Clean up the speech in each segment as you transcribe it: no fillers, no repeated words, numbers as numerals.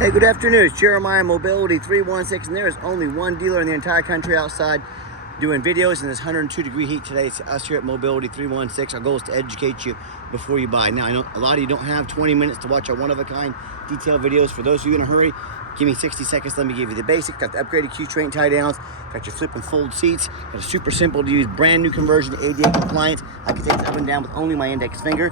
Hey, good afternoon. It's Jeremiah Mobility 316, and there is only one dealer in the entire country outside doing videos in this 102-degree heat today. It's us here at Mobility 316. Our goal is to educate you before you buy. Now, I know a lot of you don't have 20 minutes to watch our one-of-a-kind detailed videos. For those of you in a hurry, give me 60 seconds. Let me give you the basic. Got the upgraded Q-Train tie-downs. Got your flip and fold seats. Got a super simple to use brand new conversion to ADA compliant. I can take it up and down with only my index finger.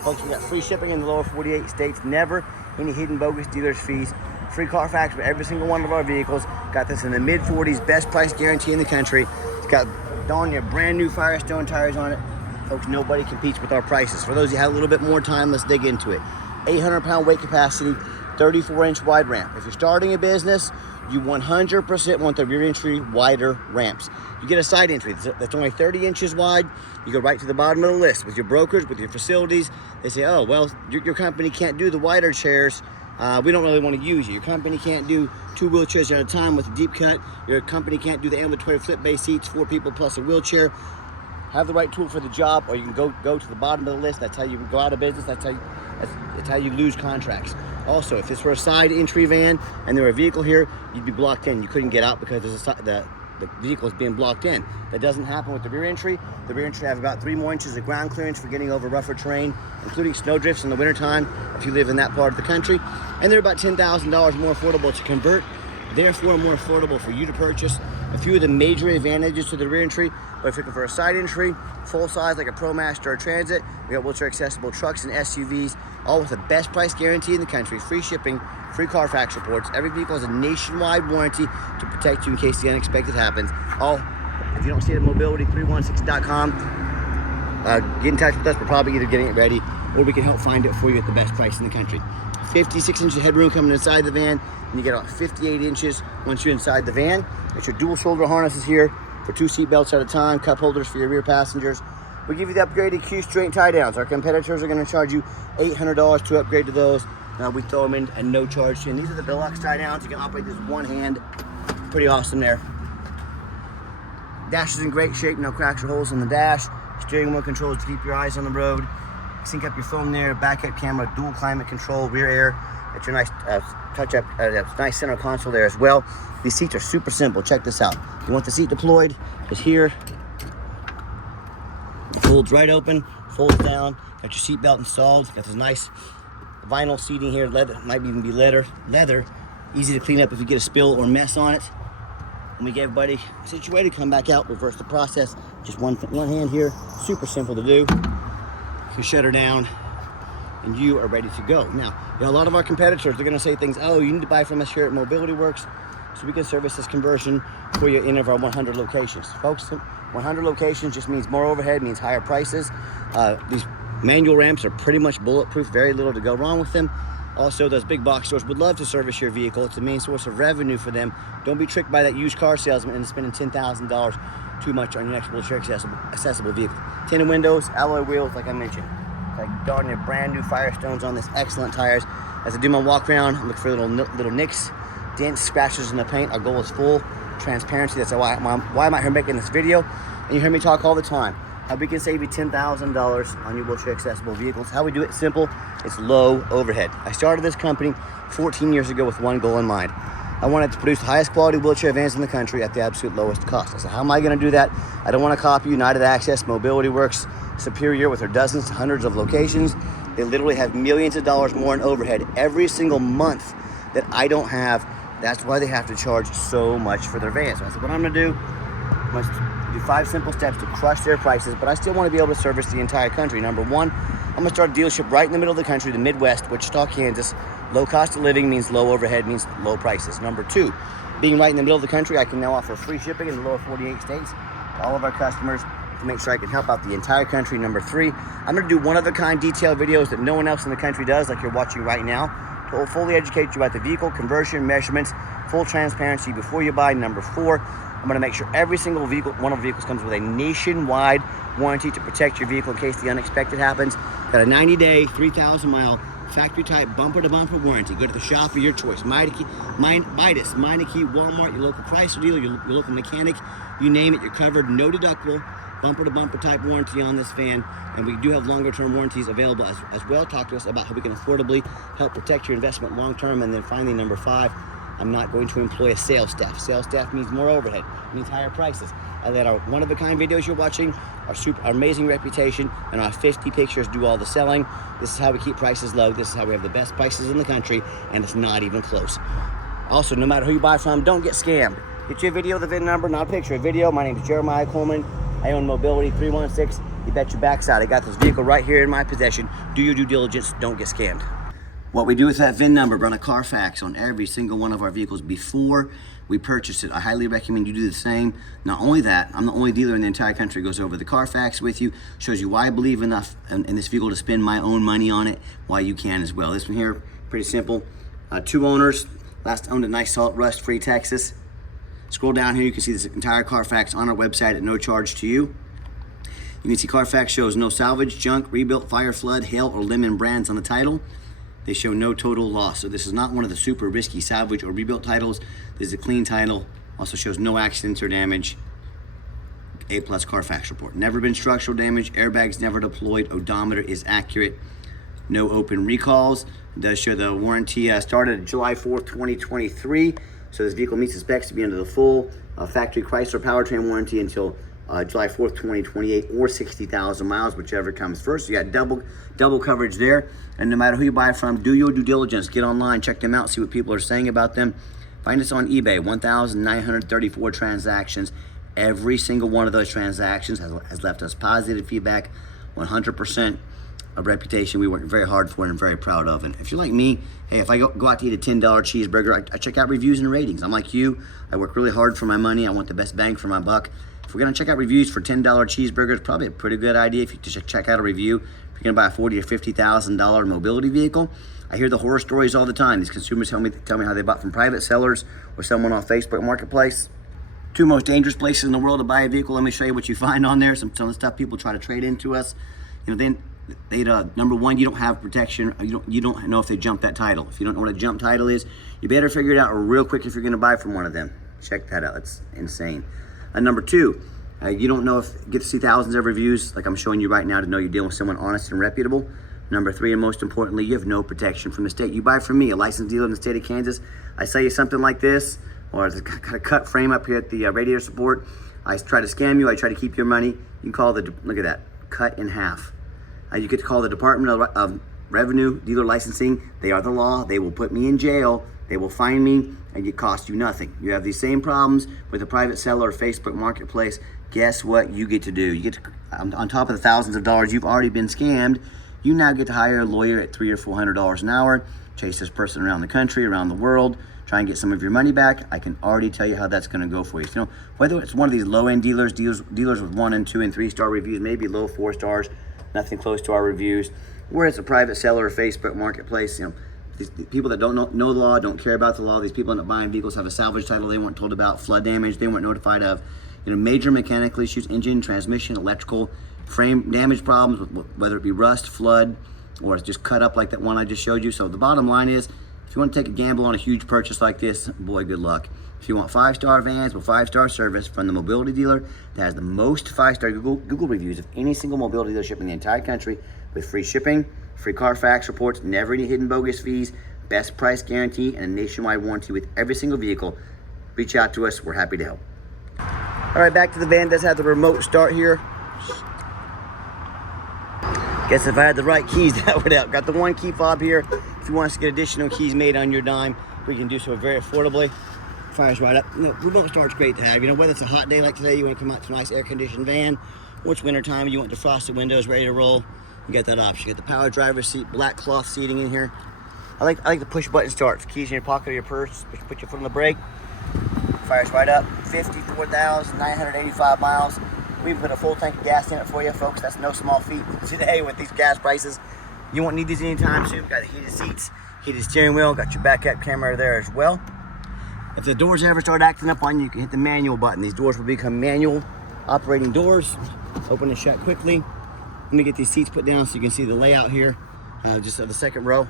Folks, we got free shipping in the lower 48 states. Never any hidden bogus dealer's fees. Free Carfax for every single one of our vehicles. Got this in the mid-40s, best price guarantee in the country. It's got on your brand new Firestone tires on it. Folks, nobody competes with our prices. For those who have a little bit more time, let's dig into it. 800-pound weight capacity, 34-inch wide ramp. If you're starting a business, you 100% want the rear entry wider ramps. You get a side entry that's only 30 inches wide. You go right to the bottom of the list with your brokers, with your facilities. They say, oh, well, your company can't do the wider chairs. We don't really want to use you. Your company can't do 2 wheelchairs at a time with a deep cut. Your company can't do the ambulatory flip-based seats, 4 people plus a wheelchair. Have the right tool for the job, or you can go to the bottom of the list. That's how you go out of business. That's how you lose contracts. Also, if this were a side entry van and there were a vehicle here, you'd be blocked in. You couldn't get out because the vehicle is being blocked in. That doesn't happen with the rear entry. The rear entry have about 3 more inches of ground clearance for getting over rougher terrain, including snow drifts in the wintertime if you live in that part of the country. And they're about $10,000 more affordable to convert, therefore more affordable for you to purchase. A few of the major advantages to the rear entry, but if you're looking for a side entry, full size like a ProMaster or Transit, we got wheelchair accessible trucks and SUVs, all with the best price guarantee in the country, free shipping, free Carfax reports. Every vehicle has a nationwide warranty to protect you in case the unexpected happens. If you don't see it at mobility316.com, get in touch with us. We're probably either getting it ready or we can help find it for you at the best price in the country. 56 inches of headroom coming inside the van, and you get about 58 inches once you're inside the van. Get your dual shoulder harnesses here for 2 seat belts at a time, cup holders for your rear passengers. We give you the upgraded Q-Straight tie downs. Our competitors are going to charge you $800 to upgrade to those. We throw them in at no charge. And these are the deluxe tie downs. You can operate this with one hand. Pretty awesome there. Dash is in great shape, no cracks or holes in the dash. Steering wheel controls to keep your eyes on the road. Sync up your phone there, backup camera, dual climate control, rear air. Get your nice nice center console there as well. These seats are super simple. Check this out. You want the seat deployed? It's here. It folds right open, folds down. Got your seat belt installed. Got this nice vinyl seating here. Leather, might even be leather. Easy to clean up if you get a spill or mess on it. And we get everybody situated. Come back out, reverse the process. Just one hand here. Super simple to do. You shut her down, and you are ready to go. Now, a lot of our competitors, they're gonna say things, oh, you need to buy from us here at Mobility Works so we can service this conversion for you in any of our 100 locations. Folks, 100 locations just means more overhead, means higher prices. These manual ramps are pretty much bulletproof, very little to go wrong with them. Also, those big box stores would love to service your vehicle. It's the main source of revenue for them. Don't be tricked by that used car salesman and spending $10,000 too much on your next wheelchair accessible vehicle. Tinted windows, alloy wheels, like I mentioned. Like darn near brand new Firestones on this, excellent tires. As I do my walk around, I look for little nicks, dents, scratches in the paint. Our goal is full transparency. That's why I'm out here making this video. And you hear me talk all the time. How we can save you $10,000 on your wheelchair accessible vehicles. How we do it simple, it's low overhead. I started this company 14 years ago with one goal in mind. I wanted to produce the highest quality wheelchair vans in the country at the absolute lowest cost. I said, how am I going to do that? I don't want to copy United Access, Mobility Works, Superior with their dozens, hundreds of locations. They literally have millions of dollars more in overhead every single month that I don't have. That's why they have to charge so much for their vans. So I said, what I'm going to do, I'm going to do 5 simple steps to crush their prices, but I still want to be able to service the entire country. Number 1, I'm going to start a dealership right in the middle of the country, the Midwest, Wichita, Kansas. Low cost of living means low overhead, means low prices. Number 2, being right in the middle of the country, I can now offer free shipping in the lower 48 states to all of our customers to make sure I can help out the entire country. Number 3, I'm going to do one-of-a-kind detailed videos that no one else in the country does, like you're watching right now, to fully educate you about the vehicle, conversion, measurements, full transparency before you buy. Number 4, I'm going to make sure every single vehicle, one of the vehicles comes with a nationwide warranty to protect your vehicle in case the unexpected happens. Got a 90-day, 3,000-mile factory type bumper-to-bumper warranty. Go to the shop of your choice. Midas, Meineke, Walmart, your local Chrysler dealer, your local mechanic, you name it, you're covered. No deductible, bumper to bumper type warranty on this van, and we do have longer term warranties available as well. Talk to us about how we can affordably help protect your investment long term. And then finally, number 5, I'm not going to employ a sales staff. Sales staff means more overhead, means higher prices. I let our one-of-a-kind videos you're watching, our amazing reputation, and our 50 pictures do all the selling. This is how we keep prices low. This is how we have the best prices in the country, and it's not even close. Also, no matter who you buy from, don't get scammed. Get you a video, the VIN number, not a picture, a video. My name is Jeremiah Coleman. I own Mobility 316. You bet your backside. I got this vehicle right here in my possession. Do your due diligence. Don't get scammed. What we do with that VIN number, run a Carfax on every single one of our vehicles before we purchase it. I highly recommend you do the same. Not only that, I'm the only dealer in the entire country who goes over the Carfax with you, shows you why I believe enough in this vehicle to spend my own money on it, why you can as well. This one here, pretty simple. 2 owners, last owned at nice salt rust-free Texas. Scroll down here, you can see this entire Carfax on our website at no charge to you. You can see Carfax shows no salvage, junk, rebuilt, fire, flood, hail, or lemon brands on the title. They show no total loss. So this is not one of the super risky salvage or rebuilt titles. This is a clean title. Also shows no accidents or damage. A+ Carfax report. Never been structural damage. Airbags never deployed. Odometer is accurate. No open recalls. It does show the warranty started July 4th, 2023. So this vehicle meets the specs to be under the full factory Chrysler powertrain warranty until July 4th, 2028, or 60,000 miles, whichever comes first. So you got double coverage there. And no matter who you buy from, do your due diligence. Get online, check them out, see what people are saying about them. Find us on eBay, 1,934 transactions. Every single one of those transactions has left us positive feedback, 100% a reputation we work very hard for and very proud of. And if you're like me, hey, if I go out to eat a $10 cheeseburger, I check out reviews and ratings. I'm like you, I work really hard for my money. I want the best bang for my buck. If we're gonna check out reviews for $10 cheeseburgers, probably a pretty good idea if you check out a review. If you're gonna buy a $40,000 or $50,000 mobility vehicle, I hear the horror stories all the time. These consumers tell me how they bought from private sellers or someone on Facebook Marketplace. 2 most dangerous places in the world to buy a vehicle. Let me show you what you find on there. Some of the stuff people try to trade into us. You know, they number 1, you don't have protection. You don't know if they jumped that title. If you don't know what a jump title is, you better figure it out real quick if you're gonna buy from one of them. Check that out, it's insane. Number 2, you don't know if you get to see thousands of reviews like I'm showing you right now to know you're dealing with someone honest and reputable. Number 3, and most importantly, you have no protection from the state. You buy from me, a licensed dealer in the state of Kansas. I sell you something like this, or it's got a cut frame up here at the radiator support. I try to scam you, I try to keep your money. You can call look at that, cut in half. You get to call the Department of Revenue, Dealer Licensing. They are the law. They will put me in jail. They will fine me, and it costs you nothing. You have these same problems with a private seller or Facebook Marketplace. Guess what you get to do? You get to, on top of the thousands of dollars you've already been scammed, you now get to hire a lawyer at $300 or $400 an hour, chase this person around the country, around the world, try and get some of your money back. I can already tell you how that's going to go for you. You know, whether it's one of these low-end dealers with 1 and 2 and 3 star reviews, maybe low 4 stars, nothing close to our reviews, where it's a private seller or Facebook Marketplace. You know, these people that don't know the law, don't care about the law. These people end up buying vehicles, have a salvage title they weren't told about, flood damage they weren't notified of, you know, major mechanical issues, engine, transmission, electrical, frame damage problems, whether it be rust, flood, or it's just cut up like that one I just showed you. So the bottom line is, if you want to take a gamble on a huge purchase like this, boy, good luck. If you want 5-star vans with 5-star service from the mobility dealer that has the most 5-star Google reviews of any single mobility dealership in the entire country, with free shipping, free Carfax reports, never any hidden bogus fees, best price guarantee, and a nationwide warranty with every single vehicle, reach out to us. We're happy to help. All right, back to the van. Does have the remote start here. Guess if I had the right keys, that would help. Got the 1 key fob here. If you want us to get additional keys made on your dime, we can do so very affordably. Fires right up. You know, remote start's great to have. You know, whether it's a hot day like today, you want to come out to a nice air-conditioned van, or it's wintertime, you want defrosted windows ready to roll, you got that option. You got the power driver's seat, black cloth seating in here. I like the push button start. Keys in your pocket or your purse. Put your foot on the brake. Fires right up. 54,985 miles. We put a full tank of gas in it for you, folks. That's no small feat today with these gas prices. You won't need these anytime soon. Got the heated seats, heated steering wheel, got your backup camera there as well. If the doors ever start acting up on you, you can hit the manual button. These doors will become manual operating doors. Open and shut quickly. Let me get these seats put down so you can see the layout here, just the second row.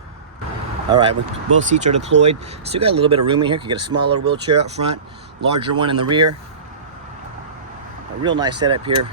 All right, both seats are deployed. Still got a little bit of room in here. You can get a smaller wheelchair up front, larger one in the rear. A real nice setup here.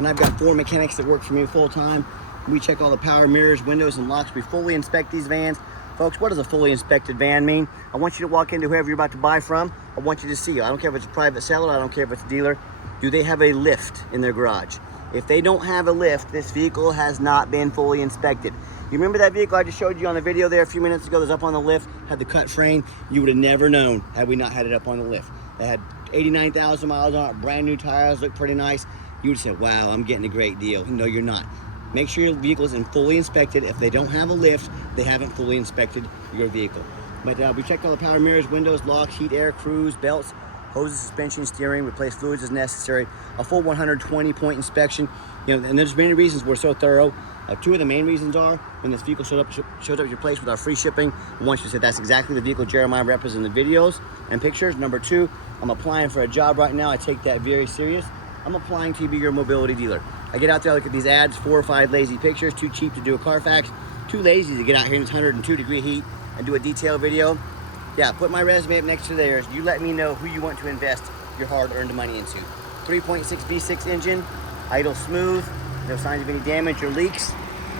and I've got 4 mechanics that work for me full time. We check all the power, mirrors, windows, and locks. We fully inspect these vans. Folks, what does a fully inspected van mean? I want you to walk into whoever you're about to buy from. I want you to see. I don't care if it's a private seller. I don't care if it's a dealer. Do they have a lift in their garage? If they don't have a lift, this vehicle has not been fully inspected. You remember that vehicle I just showed you on the video there a few minutes ago that's up on the lift, had the cut frame? You would have never known had we not had it up on the lift. They had 89,000 miles on it, brand new tires, look pretty nice. You would have said, wow, I'm getting a great deal. No, you're not. Make sure your vehicle is fully inspected. If they don't have a lift, they haven't fully inspected your vehicle. But we checked all the power mirrors, windows, locks, heat, air, cruise, belts, hoses, suspension, steering, replace fluids as necessary. A full 120-point inspection. You know, and there's many reasons we're so thorough. 2 of the main reasons are when this vehicle shows up at your place with our free shipping. I want you to say that's exactly the vehicle Jeremiah represents in the videos and pictures. Number 2, I'm applying for a job right now. I take that very serious. I'm applying to be your mobility dealer. I get out there, look at these ads, 4 or 5 lazy pictures, too cheap to do a Carfax, too lazy to get out here in this 102-degree heat and do a detail video. Yeah, put my resume up next to theirs. You let me know who you want to invest your hard-earned money into. 3.6 V6 engine, idle smooth, no signs of any damage or leaks.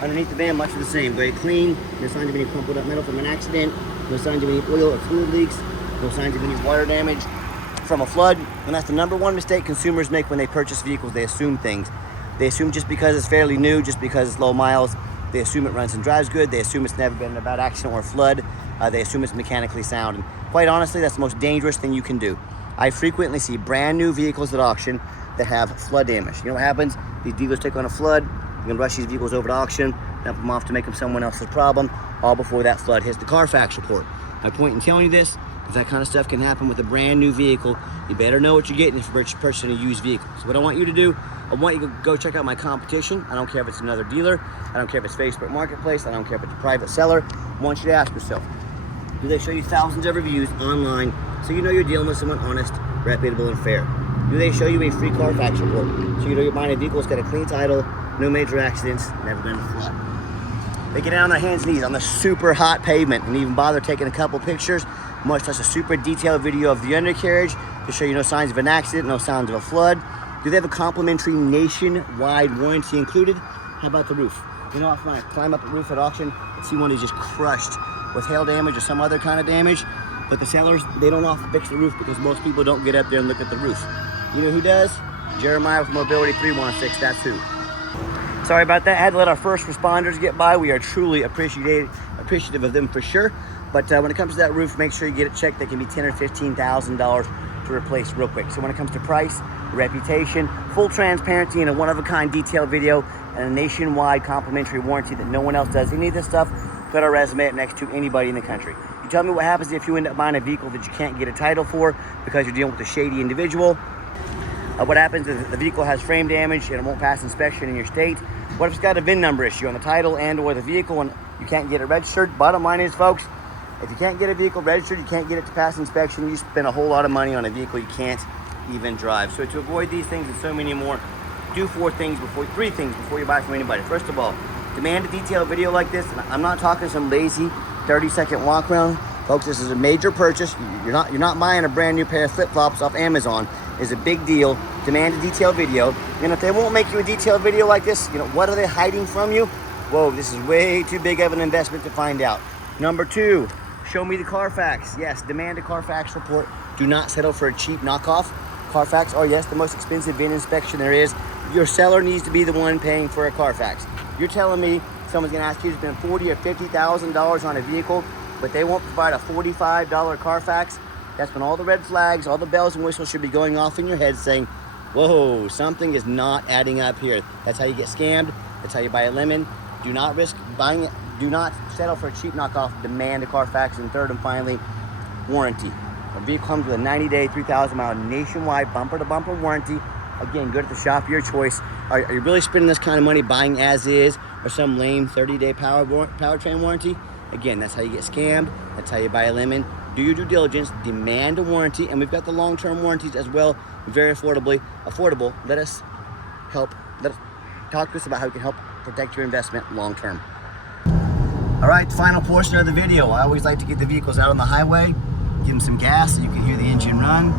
Underneath the van, much of the same, very clean, no signs of any crumpled up metal from an accident, no signs of any oil or fluid leaks, no signs of any water damage from a flood. And that's the #1 mistake consumers make when they purchase vehicles. They assume things. They assume just because it's fairly new, just because it's low miles, they assume it runs and drives good. They assume it's never been in a bad accident or flood. They assume it's mechanically sound. And quite honestly, that's the most dangerous thing you can do. I frequently see brand new vehicles at auction that have flood damage. You know what happens? These dealers take on a flood, you can rush these vehicles over to auction, dump them off to make them someone else's problem, all before that flood hits the Carfax report. My point in telling you this is that kind of stuff can happen with a brand new vehicle. You better know what you're getting if you're purchasing a used vehicle. So what I want you to do, I want you to go check out my competition. I don't care if it's another dealer. I don't care if it's Facebook Marketplace. I don't care if it's a private seller. I want you to ask yourself, do they show you thousands of reviews online so you know you're dealing with someone honest, reputable, and fair? Do they show you a free Carfax report so you know you're buying a vehicle that's got a clean title, no major accidents, never been in a flood? They get down on their hands and knees on the super hot pavement and even bother taking a couple pictures, much less a super detailed video of the undercarriage to show you no signs of an accident, no signs of a flood. Do they have a complimentary nationwide warranty included? How about the roof? You know, often I climb up a roof at auction and see one who's just crushed with hail damage or some other kind of damage, but the sellers, they don't often fix the roof because most people don't get up there and look at the roof. You know who does? Jeremiah with Mobility 316, that's who. Sorry about that, I had to let our first responders get by. We are truly appreciative of them for sure, but when it comes to that roof, make sure you get it checked. They can be $10,000 or $15,000 to replace real quick. So when it comes to price, reputation, full transparency, and a one-of-a-kind detailed video, and a nationwide complimentary warranty that no one else does any of this stuff, put our resume up next to anybody in the country. You tell me what happens if you end up buying a vehicle that you can't get a title for because you're dealing with a shady individual. What happens if the vehicle has frame damage and it won't pass inspection in your state? What if it's got a VIN number issue on the title and or the vehicle and you can't get it registered? Bottom line is, folks, if you can't get a vehicle registered, you can't get it to pass inspection, you spend a whole lot of money on a vehicle you can't even drive. So to avoid these things and so many more, do 3 things before you buy from anybody. First of all, demand a detailed video like this. And I'm not talking some lazy 30-second walk around. Folks, this is a major purchase. You're not buying a brand new pair of flip-flops off Amazon. It's a big deal. Demand a detailed video. And if they won't make you a detailed video like this, you know, what are they hiding from you? Whoa, this is way too big of an investment to find out. Number 2, show me the Carfax. Yes, demand a Carfax report. Do not settle for a cheap knockoff. Carfax are, yes, the most expensive VIN inspection there is. Your seller needs to be the one paying for a Carfax. You're telling me someone's gonna ask you to spend $40,000 or $50,000 on a vehicle, but they won't provide a $45 Carfax? That's when all the red flags, all the bells and whistles should be going off in your head saying, whoa, something is not adding up here. That's how you get scammed. That's how you buy a lemon. Do not risk buying it. Do not settle for a cheap knockoff. Demand a Carfax. And third and finally, warranty. A vehicle comes with a 90-day, 3,000-mile nationwide bumper-to-bumper warranty. Again, good at the shop, your choice. Are you really spending this kind of money buying as is or some lame 30-day powertrain warranty? Again, that's how you get scammed. That's how you buy a lemon. Do your due diligence, demand a warranty, and we've got the long-term warranties as well, very affordable. Let us talk to us about how we can help protect your investment long-term. All right, final portion of the video. I always like to get the vehicles out on the highway, give them some gas so you can hear the engine run,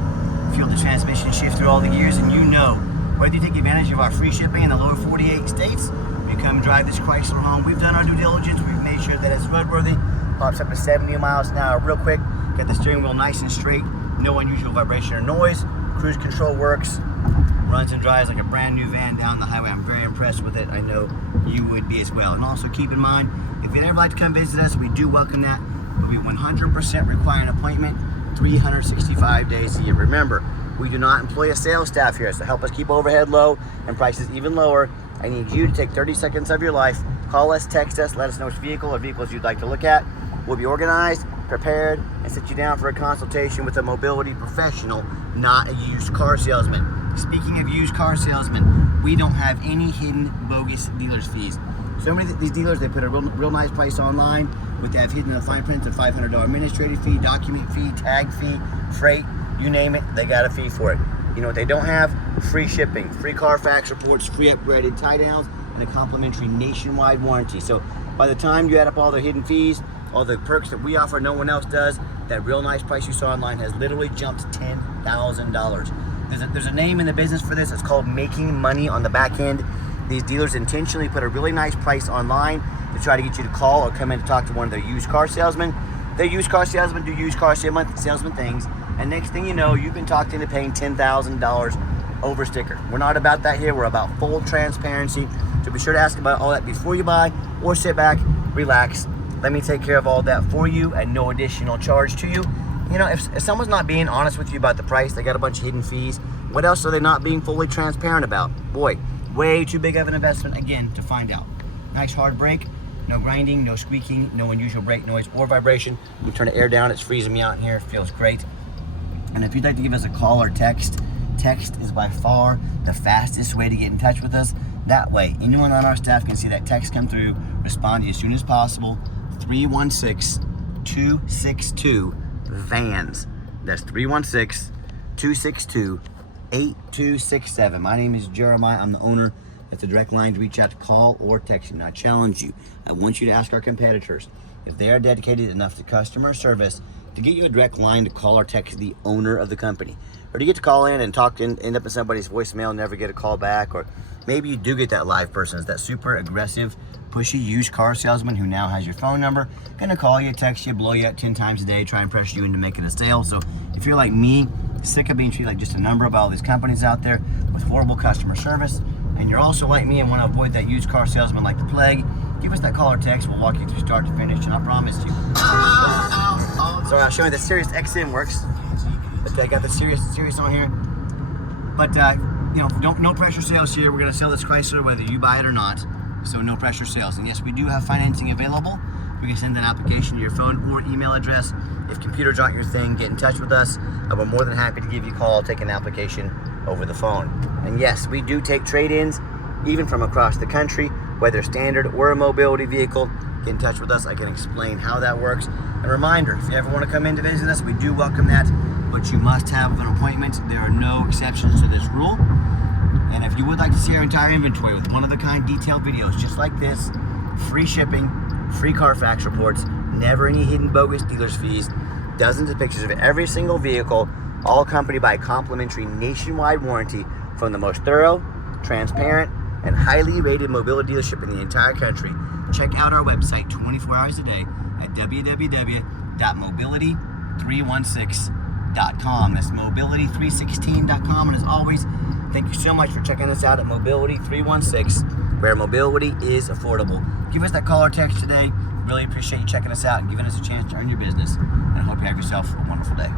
feel the transmission shift through all the gears, and you know Whether you take advantage of our free shipping in the lower 48 states, you come drive this Chrysler home. We've done our due diligence. We've made sure that it's roadworthy. Pops up to 70 miles an hour real quick. Got the steering wheel nice and straight. No unusual vibration or noise. Cruise control works. Runs and drives like a brand new van down the highway. I'm very impressed with it. I know you would be as well. And also keep in mind, if you'd ever like to come visit us, we do welcome that. We 100% require an appointment 365 days a year. Remember, we do not employ a sales staff here, so to help us keep overhead low and prices even lower, I need you to take 30 seconds of your life, call us, text us, let us know which vehicle or vehicles you'd like to look at. We'll be organized, prepared, and sit you down for a consultation with a mobility professional, not a used car salesman. Speaking of used car salesmen, we don't have any hidden bogus dealer's fees. So many of these dealers, they put a real nice price online, but they have hidden a fine print, a $500 administrative fee, document fee, tag fee, freight, you name it, they got a fee for it. You know what they don't have? Free shipping, free Carfax reports, free upgraded tie downs, and a complimentary nationwide warranty. So by the time you add up all the hidden fees, all the perks that we offer no one else does, that real nice price you saw online has literally jumped $10,000. There's a name in the business for this. It's called making money on the back end. These dealers intentionally put a really nice price online to try to get you to call or come in to talk to one of their used car salesmen. Their used car salesmen do used car salesman things, and next thing you know, you've been talked into paying $10,000 over sticker. We're not about that here. We're about full transparency. So be sure to ask about all that before you buy, or sit back, relax. Let me take care of all that for you at no additional charge to you. You know, if someone's not being honest with you about the price, they got a bunch of hidden fees, what else are they not being fully transparent about? Boy, way too big of an investment, again, to find out. Nice hard brake, no grinding, no squeaking, no unusual brake noise or vibration. You turn the air down, it's freezing me out in here, feels great. And if you'd like to give us a call or text is by far the fastest way to get in touch with us. That way, anyone on our staff can see that text come through, respond to you as soon as possible. 316-262-VANS. That's 316-262-8267. My name is Jeremiah. I'm the owner. That's a direct line to reach out to call or text. And I challenge you. I want you to ask our competitors if they are dedicated enough to customer service to get you a direct line to call or text the owner of the company. Or to get to call in and talk to end up in somebody's voicemail, never get a call back. Or maybe you do get that live person. It's that super aggressive, pushy used car salesman who now has your phone number, gonna call you, text you, blow you up 10 times a day, try and pressure you into making a sale. So if you're like me, sick of being treated like just a number by all these companies out there with horrible customer service, and you're also like me and want to avoid that used car salesman like the plague, give us that call or text. We'll walk you through start to finish, and I promise you. Sorry, I'll show you the Sirius XM works. But I got the Sirius on here. But you know, no pressure sales here. We're gonna sell this Chrysler whether you buy it or not. So no pressure sales. And yes, we do have financing available. We can send an application to your phone or email address. If computers aren't your thing, get in touch with us. We're more than happy to give you a call, take an application over the phone. And yes, we do take trade-ins, even from across the country, whether standard or a mobility vehicle. Get in touch with us. I can explain how that works. And a reminder, if you ever want to come in to visit us, we do welcome that, but you must have an appointment. There are no exceptions to this rule. And if you would like to see our entire inventory with one-of-a-kind detailed videos just like this, free shipping, free Carfax reports, never any hidden bogus dealer's fees, dozens of pictures of every single vehicle, all accompanied by a complimentary nationwide warranty from the most thorough, transparent, and highly rated mobility dealership in the entire country, check out our website 24 hours a day at www.mobility316.com. That's mobility316.com. And as always, thank you so much for checking us out at Mobility 316, where mobility is affordable. Give us that call or text today. Really appreciate you checking us out and giving us a chance to earn your business. And I hope you have yourself a wonderful day.